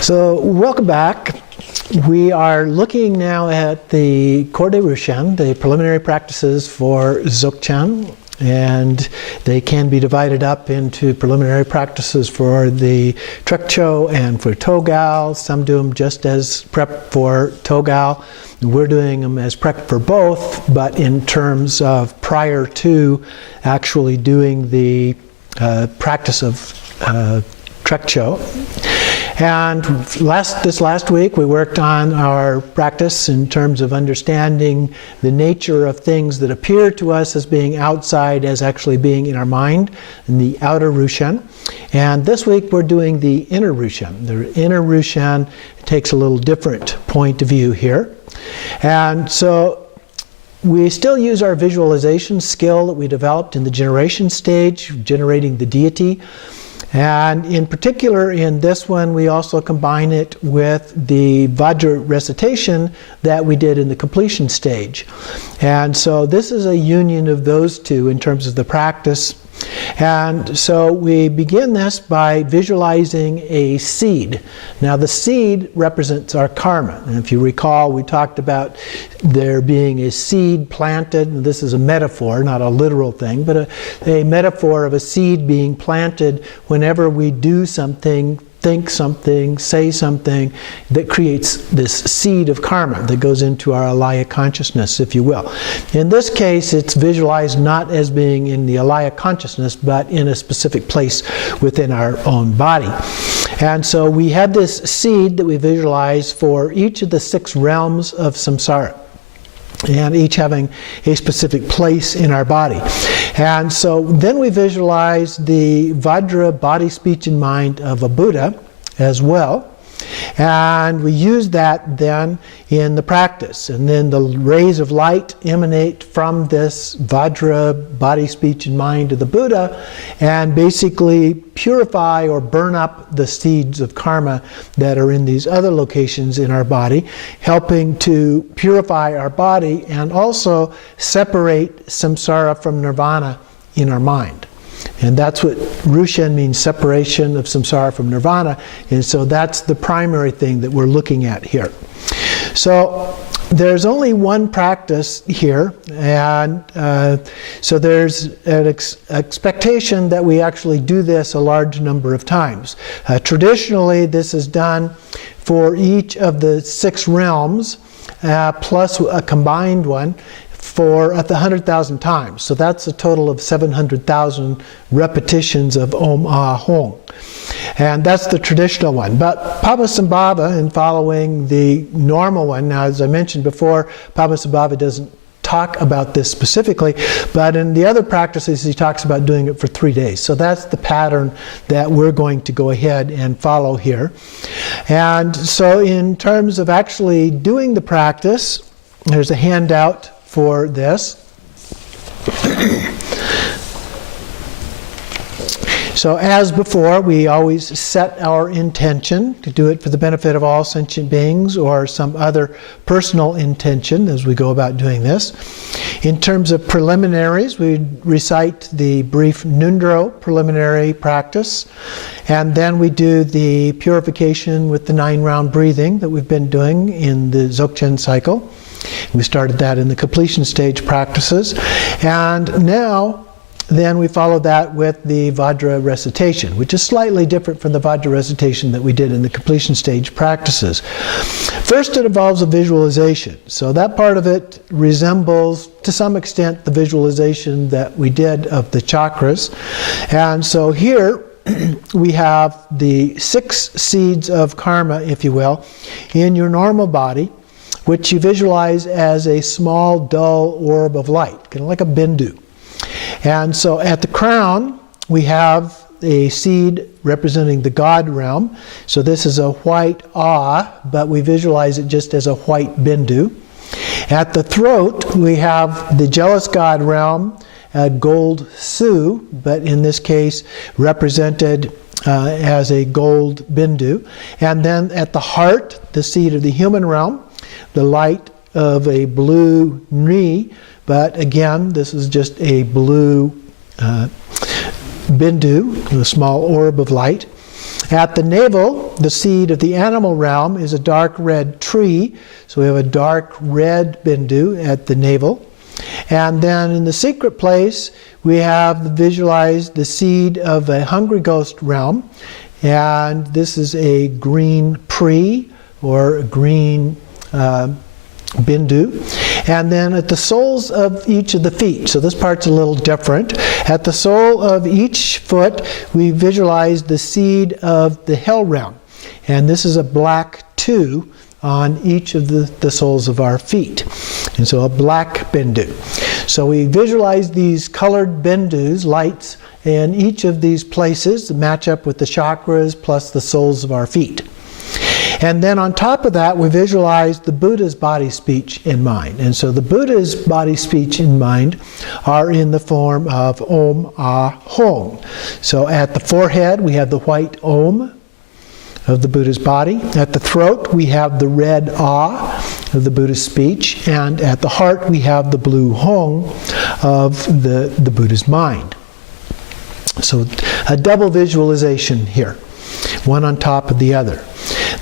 So, welcome back. We are looking now at the Khorde Rushen, the preliminary practices for Dzogchen, and they can be divided up into preliminary practices for the Trekcho and for Togal. Some do them just as prep for Togal. We're doing them as prep for both, but in terms of prior to actually doing the practice of Trekcho. And this last week we worked on our practice in terms of understanding the nature of things that appear to us as being outside as actually being in our mind, in the outer Rushen. And this week we're doing the inner Rushen. The inner Rushen takes a little different point of view here. And so we still use our visualization skill that we developed in the generation stage, generating the deity. And in particular, in this one, we also combine it with the Vajra recitation that we did in the completion stage. And so this is a union of those two in terms of the practice. And so we begin this by visualizing a seed. Now the seed represents our karma. And if you recall, we talked about there being a seed planted. And this is a metaphor, not a literal thing, but a metaphor of a seed being planted whenever we do something, think something, say something that creates this seed of karma that goes into our alaya consciousness, if you will. In this case, it's visualized not as being in the alaya consciousness, but in a specific place within our own body. And so we have this seed that we visualize for each of the 6 realms of samsara, and each having a specific place in our body. And so then we visualize the Vajra body, speech, and mind of a Buddha as well. And we use that then in the practice. And then the rays of light emanate from this Vajra body, speech, and mind of the Buddha and basically purify or burn up the seeds of karma that are in these other locations in our body, helping to purify our body and also separate samsara from nirvana in our mind. And that's what Rushen means, separation of samsara from nirvana. And so that's the primary thing that we're looking at here. So there's only one practice here, and so there's an expectation that we actually do this a large number of times. Traditionally, this is done for each of the 6 realms, plus a combined one, for 100,000 times. So that's a total of 700,000 repetitions of Om Ah Hong. And that's the traditional one. But Padmasambhava, in following the normal one, now as I mentioned before, Padmasambhava doesn't talk about this specifically, but in the other practices he talks about doing it for 3 days. So that's the pattern that we're going to go ahead and follow here. And so in terms of actually doing the practice, there's a handout for this. So as before, we always set our intention to do it for the benefit of all sentient beings or some other personal intention as we go about doing this. In terms of preliminaries, we recite the brief Nundro preliminary practice, and then we do the purification with the 9-round breathing that we've been doing in the Dzogchen cycle. We started that in the completion stage practices, and now then we follow that with the Vajra recitation, which is slightly different from the Vajra recitation that we did in the completion stage practices. First, it involves a visualization. So that part of it resembles, to some extent, the visualization that we did of the chakras. And so here we have the 6 seeds of karma, if you will, in your normal body, which you visualize as a small, dull orb of light, kind of like a bindu. And so at the crown, we have a seed representing the God realm. So this is a white Ah, but we visualize it just as a white bindu. At the throat, we have the jealous God realm, a gold Su, but in this case represented as a gold bindu. And then at the heart, the seed of the human realm, the light of a blue Nri, but again, this is just a blue bindu, a small orb of light. At the navel, the seed of the animal realm is a dark red tree. So we have a dark red bindu at the navel. And then in the secret place, we have visualized the seed of a hungry ghost realm. And this is a green pri, or a green bindu. And then at the soles of each of the feet, so this part's a little different. At the sole of each foot, we visualize the seed of the hell realm. And this is a black 2 on each of the soles of our feet. And so a black bindu. So we visualize these colored bindus, lights, in each of these places to match up with the chakras plus the soles of our feet. And then on top of that, we visualize the Buddha's body, speech, and mind. And so the Buddha's body, speech, and mind are in the form of Om Ah Hong. So at the forehead, we have the white Om of the Buddha's body. At the throat, we have the red Ah of the Buddha's speech. And at the heart, we have the blue Hong of the Buddha's mind. So a double visualization here, one on top of the other.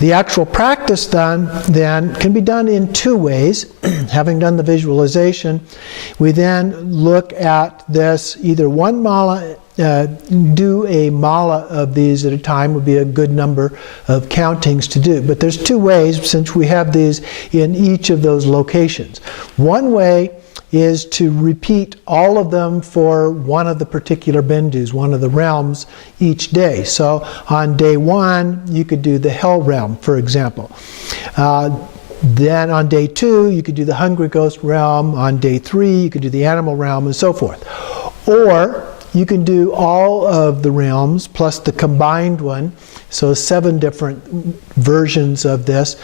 The actual practice then can be done in 2 ways. Having done the visualization, we then look at this, either one mala, do a mala of these at a time would be a good number of countings to do. But there's 2 ways, since we have these in each of those locations. One way is to repeat all of them for one of the particular bindus, one of the realms, each day. So on day 1, you could do the hell realm, for example. Then on day 2, you could do the hungry ghost realm. On day 3, you could do the animal realm, and so forth. Or you can do all of the realms plus the combined one, so 7 different versions of this,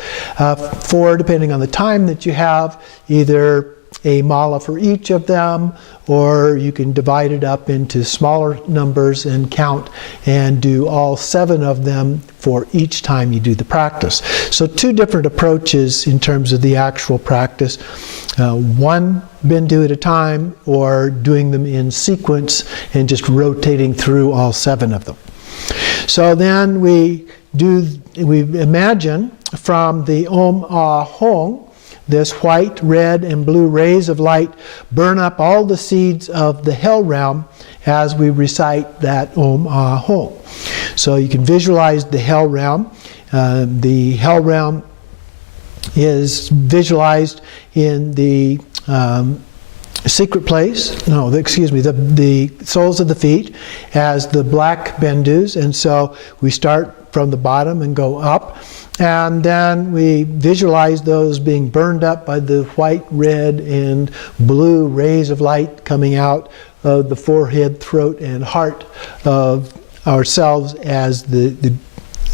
for, depending on the time that you have, either a mala for each of them, or you can divide it up into smaller numbers and count and do all 7 of them for each time you do the practice. So 2 different approaches in terms of the actual practice. One bindu at a time, or doing them in sequence and just rotating through all 7 of them. So then we imagine from the Om Ah Hong, this white, red, and blue rays of light burn up all the seeds of the hell realm as we recite that Om Ah Hong. So you can visualize the hell realm. The hell realm is visualized in the secret place, the soles of the feet as the black bindus. And so we start from the bottom and go up. And then we visualize those being burned up by the white, red, and blue rays of light coming out of the forehead, throat, and heart of ourselves as the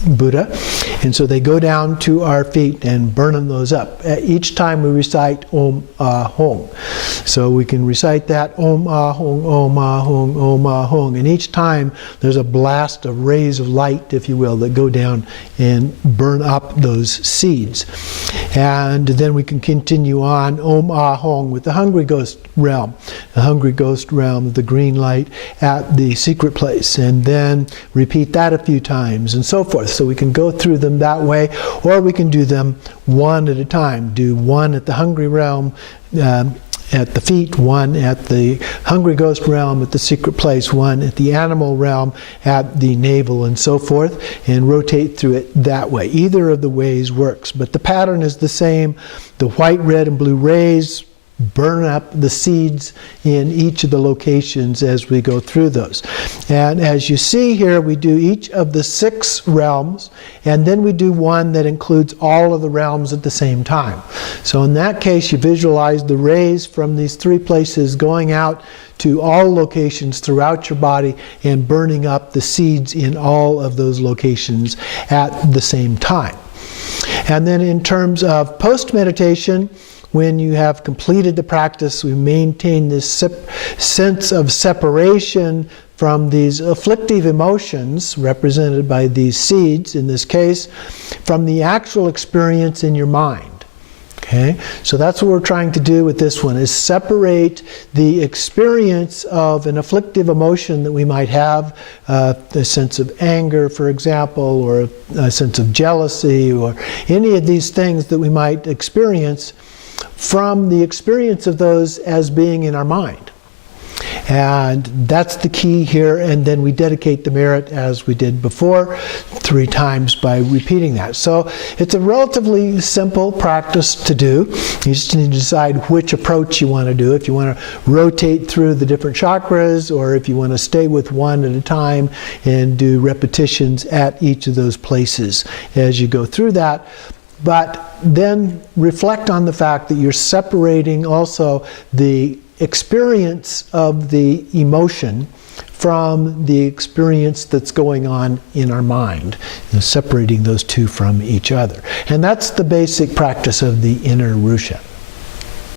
Buddha. And so they go down to our feet and burning those up. Each time we recite Om Ah Hong. So we can recite that Om Ah Hong, Om Ah Hong, Om Ah Hong. And each time there's a blast of rays of light, if you will, that go down and burn up those seeds. And then we can continue on Om Ah Hong with the hungry ghost realm. The hungry ghost realm of the green light at the secret place. And then repeat that a few times and so forth. So we can go through them that way, or we can do them one at a time. Do one at the hungry realm at the feet, one at the hungry ghost realm at the secret place, one at the animal realm at the navel, and so forth, and rotate through it that way. Either of the ways works, but the pattern is the same. The white, red, and blue rays burn up the seeds in each of the locations as we go through those. And as you see here, we do each of the 6 realms, and then we do one that includes all of the realms at the same time. So in that case, you visualize the rays from these 3 places going out to all locations throughout your body and burning up the seeds in all of those locations at the same time. And then in terms of post-meditation, when you have completed the practice, we maintain this sense of separation from these afflictive emotions, represented by these seeds in this case, from the actual experience in your mind. Okay, so that's what we're trying to do with this one, is separate the experience of an afflictive emotion that we might have, a sense of anger, for example, or a sense of jealousy, or any of these things that we might experience, from the experience of those as being in our mind. And that's the key here, and then we dedicate the merit as we did before 3 times by repeating that. So it's a relatively simple practice to do. You just need to decide which approach you want to do, if you want to rotate through the different chakras, or if you want to stay with one at a time and do repetitions at each of those places as you go through that. But then reflect on the fact that you're separating also the experience of the emotion from the experience that's going on in our mind, separating those two from each other. And that's the basic practice of the Inner Rushen.